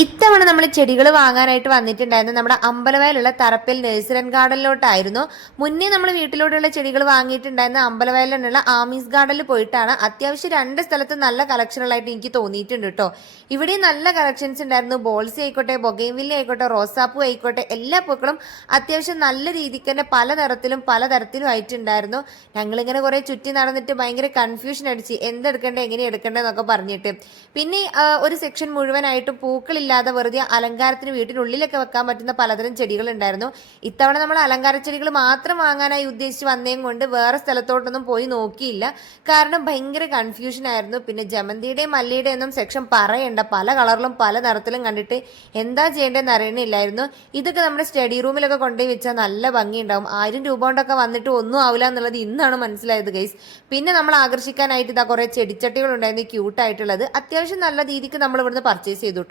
ഇത്തവണ നമ്മൾ ചെടികൾ വാങ്ങാനായിട്ട് വന്നിട്ടുണ്ടായിരുന്നു നമ്മുടെ അമ്പലവയലുള്ള തറപ്പിൽ നഴ്സറി ആൻഡ് ഗാർഡനിലോട്ടായിരുന്നു. മുന്നേ നമ്മൾ വീട്ടിലോട്ടുള്ള ചെടികൾ വാങ്ങിയിട്ടുണ്ടായിരുന്ന അമ്പലവയലിലുള്ള ആമീസ് ഗാർഡനിൽ പോയിട്ടാണ്. അത്യാവശ്യം രണ്ട് സ്ഥലത്ത് നല്ല കളക്ഷനുകളായിട്ട് എനിക്ക് തോന്നിയിട്ടുണ്ട് കേട്ടോ. ഇവിടെ നല്ല കളക്ഷൻസ് ഉണ്ടായിരുന്നു. ബോൾസി ആയിക്കോട്ടെ, ബൊഗൈൻവില്ല ആയിക്കോട്ടെ, റോസാപ്പൂ ആയിക്കോട്ടെ, എല്ലാ പൂക്കളും അത്യാവശ്യം നല്ല രീതിക്ക് തന്നെ പല നിറത്തിലും പലതരത്തിലും ആയിട്ടുണ്ടായിരുന്നു. ഞങ്ങളിങ്ങനെ കുറെ ചുറ്റി നടന്നിട്ട് ഭയങ്കര കൺഫ്യൂഷൻ അടിച്ച് എന്തെടുക്കണ്ടേ എങ്ങനെ എടുക്കണ്ടേന്നൊക്കെ പറഞ്ഞിട്ട്. പിന്നെ ഒരു സെക്ഷൻ മുഴുവനായിട്ട് പൂക്കളില്ലാതെ വെറുതെ അലങ്കാരത്തിന് വീട്ടിനുള്ളിലൊക്കെ വെക്കാൻ പറ്റുന്ന പലതരം ചെടികൾ ഉണ്ടായിരുന്നു. ഇത്തവണ നമ്മൾ അലങ്കാര ചെടികൾ മാത്രം വാങ്ങാനായി ഉദ്ദേശിച്ച് വന്നതും കൊണ്ട് വേറെ സ്ഥലത്തോട്ടൊന്നും പോയി നോക്കിയില്ല. കാരണം ഭയങ്കര കൺഫ്യൂഷൻ ആയിരുന്നു. പിന്നെ ജമന്തിയുടെയും മല്ലിയുടെയും ഒന്നും സെക്ഷൻ പറയണ്ട, പല കളറിലും പല നിറത്തിലും കണ്ടിട്ട് എന്താ ചെയ്യേണ്ടതെന്ന് അറിയണില്ലായിരുന്നു. ഇതൊക്കെ നമ്മുടെ സ്റ്റഡി റൂമിലൊക്കെ കൊണ്ടുപോയി വെച്ചാൽ നല്ല ഭംഗിയുണ്ടാവും. 1000 രൂപ കൊണ്ടൊക്കെ വന്നിട്ട് ഒന്നും ആവില്ല എന്നുള്ളത് ഇന്നാണ് മനസ്സിലായത് ഗൈസ്. പിന്നെ നമ്മൾ ആകർഷിക്കാനായിട്ട് ഇതാ കുറെ ചെടിച്ചട്ടികൾ ഉണ്ടായിരുന്നു, ക്യൂട്ടായിട്ടുള്ളത്. അത്യാവശ്യം നല്ല രീതിക്ക് നമ്മൾ ഇവിടുന്ന് പർച്ചേസ് ചെയ്തു.